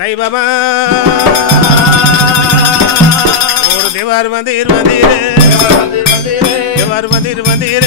దైవమా और देवार मंदिर मंदिर देवार मंदिर मंदिर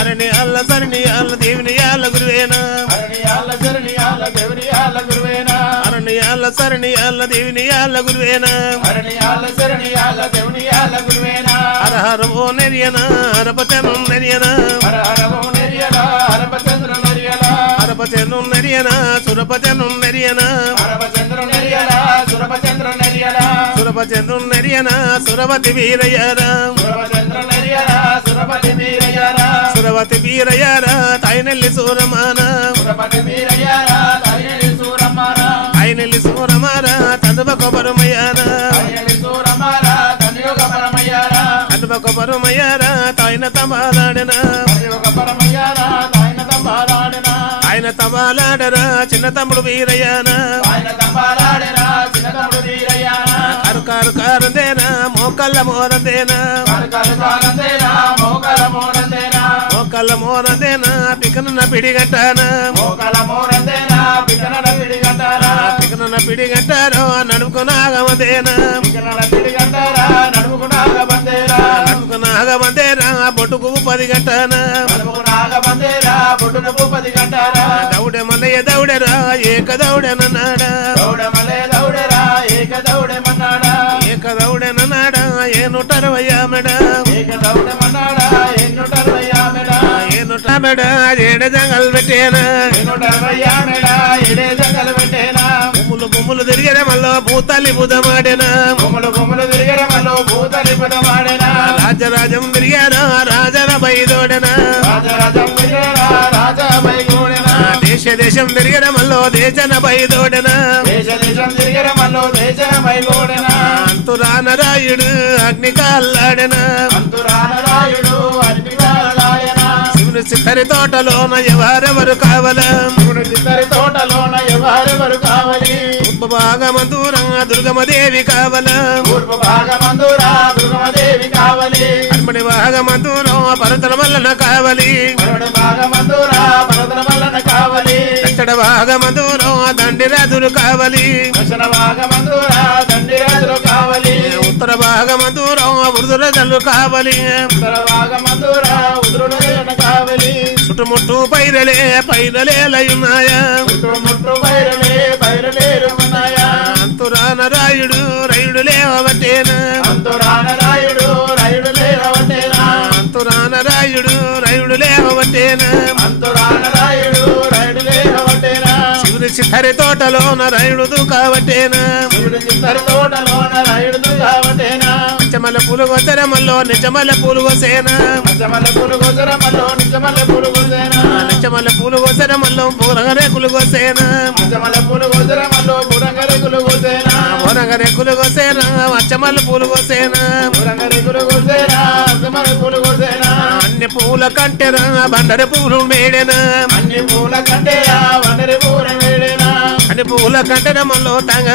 अरण्य अल्लाह सरण्य अल्लाह देवनी अल्लाह गुरुवेना अरण्य अल्लाह सरण्य अल्लाह देवनी अल्लाह गुरुवेना अरण्य अल्लाह सरण्य अल्लाह देवनी अल्लाह गुरुवेना अरण्य अल्लाह सरण्य अल्लाह देवनी अल्लाह गुरुवेना हर हर वो नेरियना हर पचन नेरियना हर हर वो नेरियना हर पचंद्र नेरियना हर पचन नेरियना सुरपचन नेरियना हर पचंद्र नेरियना सुरपचंद्र नेरियना सुरपचंद्र नेरियना सुरवति वीरयरा सुरपचंद्र नेरियना सुरवति वीरयरा सुरवति वीरयरा तायनेल्ली सूरमाना सुरवति वीरयरा तायनेल्ली सूरमाना तायनेल्ली सूरमाना तंदुबक परमयाना तायनेल्ली सूरमाना तंदुबक परमयाना तंदुबक परमयाना तायन तमालाडना तंदुबक परमयाना तायन तमालाडना तायन तमालाडरा చిన్న తమ్ముడు వీరయ్యనా ఆయన తమాలాడరా చిన్న తమ్ముడు వీరయ్యనా కరు కరు కరందేనా మోకల్ల మోరందేనా కరు కరు కరందేనా మోకల్ల మోరందేనా మోకల్ల మోరందేనా పికనన పిడిగట్టానా మోకల్ల మోరందేనా పికనన పిడిగట్టారా పికనన పిడిగట్టారో నడుకునాగమదేనా పికనన పిడిగట్టారా నడుకునాగబందేరా నడుకునాగబందేరా బొట్టుకు 10 గంటనా నడుకునాగబందేరా బొట్టుకు 10 గంటరా దౌడే మల్లయ్య దౌడరా ఏక దౌడనన్నాడా దౌడమలే దౌడరా ఏక దౌడమన్నాడా ఏక దౌడనన్నాడా ఏనుటరవయ్యామెడా ఏక దౌడమన్నాడా ఏనుటరవయ్యామెడా ఏనుటరవయ్యామెడా ఏడే జంగల్ పెట్టేనా ఏనుటరవయ్యామెడా ఏడే జంగల్ పెట్టేనా బొమ్ములు బొమ్ములు తిరిగేర మల్లో భూతాలి బుధమాడేనా బొమ్ములు బొమ్ములు తిరిగేర మల్లో భూతాలి బుధమాడేనా రాజరాజం తిరిగారా రాజర బైదోడనా రాజరాజం తిరిగారా రాజా బైగోడనా దేశ దేశం తిరిగేర మల్లో దేశన బైదోడనా దేశ దేశం తిరిగేర మల్లో దేశన బైగోడనా అంతురానరాయుడు అగ్ని కాల్లాడనా అంతురానరాయుడు అగ్ని కాల్లాడనా శివుని చిత్తరి తోటలోన ఎవరెవరు కావాలా శివుని చిత్తరి తోటలోన ఎవరెవరు కావాలి పూర్వ భాగమందురా దుర్గమదేవి కావాలా పూర్వ భాగమందురా దుర్గమదేవి కావాలి అర్మడి భాగమందురా పర్వతల వల్లన కావాలి అర్మడి భాగమందురా పర్వతల వల్లన కావాలి దక్షిణ భాగమందురా దండిరాజులు కావాలి దక్షిణ భాగమందురా దండిరాజులు కావాలి ఉత్తర భాగమందురా ఉరుదురాజులు కావాలి ఉత్తర భాగమందురా ఉరుదురాజులు కావాలి చుట్టుముట్టు పైరలే పైరలేలయున్నాయా చుట్టుముట్టు పైరలే పైరలేలున్నాయా అంతురానరాయుడు రయుడు లేవబట్టేనా అంతురానరాయుడు రయుడు లేవబట్టేనా అంతురానరాయుడు రయుడు లేవబట్టేనా అంతురానరాయుడు రయుడు లేవబట్టేనా శివుడి చిత్తరి తోటలోన రయుడు దూకాబట్టేనా శివుడి చిత్తరి తోటలోన రయుడు దూకాబట్టేనా నిజమల పూలు గోచరమల్లో నిజమల పూలు గోసేనా నిజమల పూలు గోచరమల్లో నిజమల పూలు గోసేనా నిజమల పూలు గోచరమల్లో పూరగరేకులు గోసేనా నిజమల పూలు గోచరమల్లో పూరగరేకులు గోసేనా పూరగరేకులు గోసేనా అచ్చమల పూలు గోసేనా పూరగరేకులు గోసేనా అచ్చమల పూలు గోసేనా అన్ని పూల కంటెరా బండరి పూలు మేడేనా అన్ని పూల కంటెరా బండరి పూల మేడేనా అన్ని పూల కంటెర మల్లో తంగ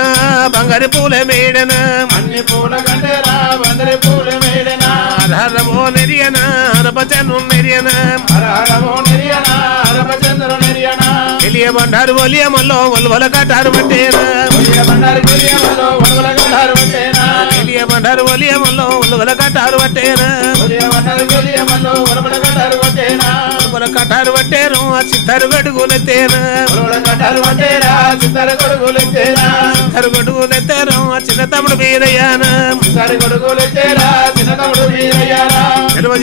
బంగారి పూల మేడేనా అన్ని పూల కంటెరా బండరి పూల మేడేనా హరహరమో నెరియనా హరపచను నెరియనా హరహరమో నెరియనా హరపచంద్ర నెరియనా ఎలియ బండారు ఒలియ మల్లో ఒల్వల కటారు పట్టేనా ఒలియ బండారు ఒలియ మల్లో ఒల్వల కటారు పట్టేనా ఎలియ బండారు ఒలియ మల్లో ఒల్వల కటారు పట్టేనా ఒలియ బండారు ఒలియ మల్లో ఒల్వల కటారు పట్టేనా ఒల్వల కటారు పట్టేరు చిత్తరు గడుగులెత్తేనా ఒల్వల కటారు పట్టేరా చిత్తరు గడుగులెత్తేనా చిత్తరు గడుగులెత్తేరు చిన్న తమ్ముడు వీరయ్యానా చిత్తరు గడుగులెత్తేరా చిన్న తమ్ముడు వీరయ్యానా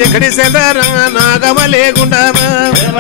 ఎక్కడి సెల్లారా నాగమలే గుండామా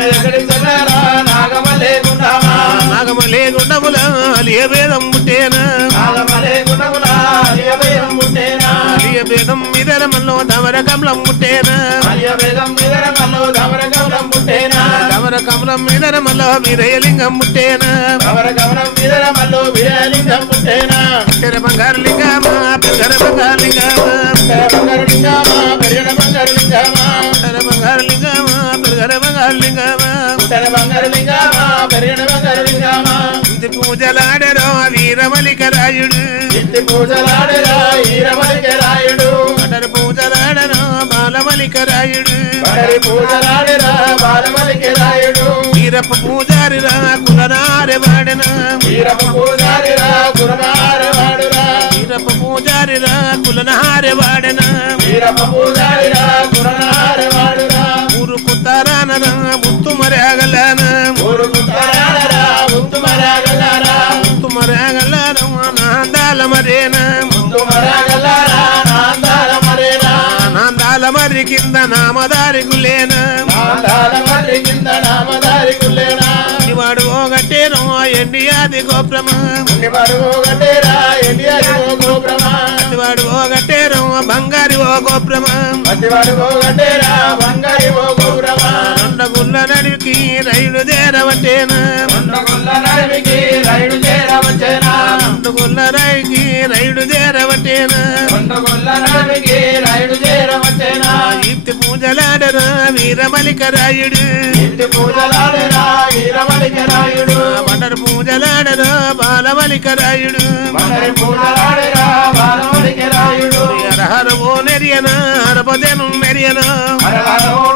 ఎక్కడి సెల్లారా నాగమలే గుండామా నాగమలే గుండముల అలియ వేదం ముట్టేనా నాగమలే గుండముల అలియ వేదం ముట్టేనా అలియ వేదం మీదర మల్లో ధవర కమలం ముట్టేనా అలియ వేదం మీదర మల్లో ధవర కమలం ముట్టేనా ధవర కమలం మీదర మల్లో వీరయలింగం ముట్టేనా ధవర కమలం మీదర మల్లో వీరయలింగం ముట్టేనా పెర బంగారు లింగమా పెర బంగారు లింగమా పెర బంగారు లింగమా పెర బంగారు లింగమా పెర బంగారు లింగమా పెర బంగారు లింగమా పెర బంగారు లింగమా పెర బంగారు లింగమా ఇంటి పూజలాడరో వీరమలికరాయుడు ఇంటి పూజలాడరో వీరమలికరాయుడు అటరు పూజలాడరో బాలమలికరాయుడు అటరు పూజలాడరో బాలమలికరాయుడు వీరప్ప పూజారిరా కులనారెవాడ వాడన వీరప్ప పూజారిరా కులనహారవాడురా వీరప్ప పూజారిరా కులనహారవాడన వీరప్ప పూజారిరా కులనహారవాడురా ఊరుకుతారానరా ముత్తు మరగలన ఊరుకుతారానరా ముత్తు మరగలరా ముత్తు మరగలన నాందాల మరేన ముత్తు మరగలరా నాందాల మరేనా నాందాల మరి కింద నామదారి గులేన నాందాల మరి కింద నామదారి గులేనా వాడు ఓగట్టేను ఎండియాది గోప్రమా వాడు ఓగట్టేరా ఎండియాది గోప్రమా వాడు ఓగట్టేరు బంగారి ఓ గోప్రమా వాడు ఓగట్టేరా బంగారి ఓ గోప్రమా గుల్ల నడికి రైలు చేరవట్టేనా గుల్ల నడికి రైలు చేరవచ్చేనా గుల్ల రైకి రైలు చేరవట్టేనా గుల్ల నడికి రైలు చేరవచ్చేనా ఇత్తి పూజలాడరా వీరమలికరాయుడు ఇత్తి పూజలాడరా వీరమలికరాయుడు వండరు పూజలాడరా బాలమలికరాయుడు వండరు పూజలాడరా బాలమలికరాయుడు హరహర ఓ నెరియనా హరపదెను నెరియనా హరహర ఓ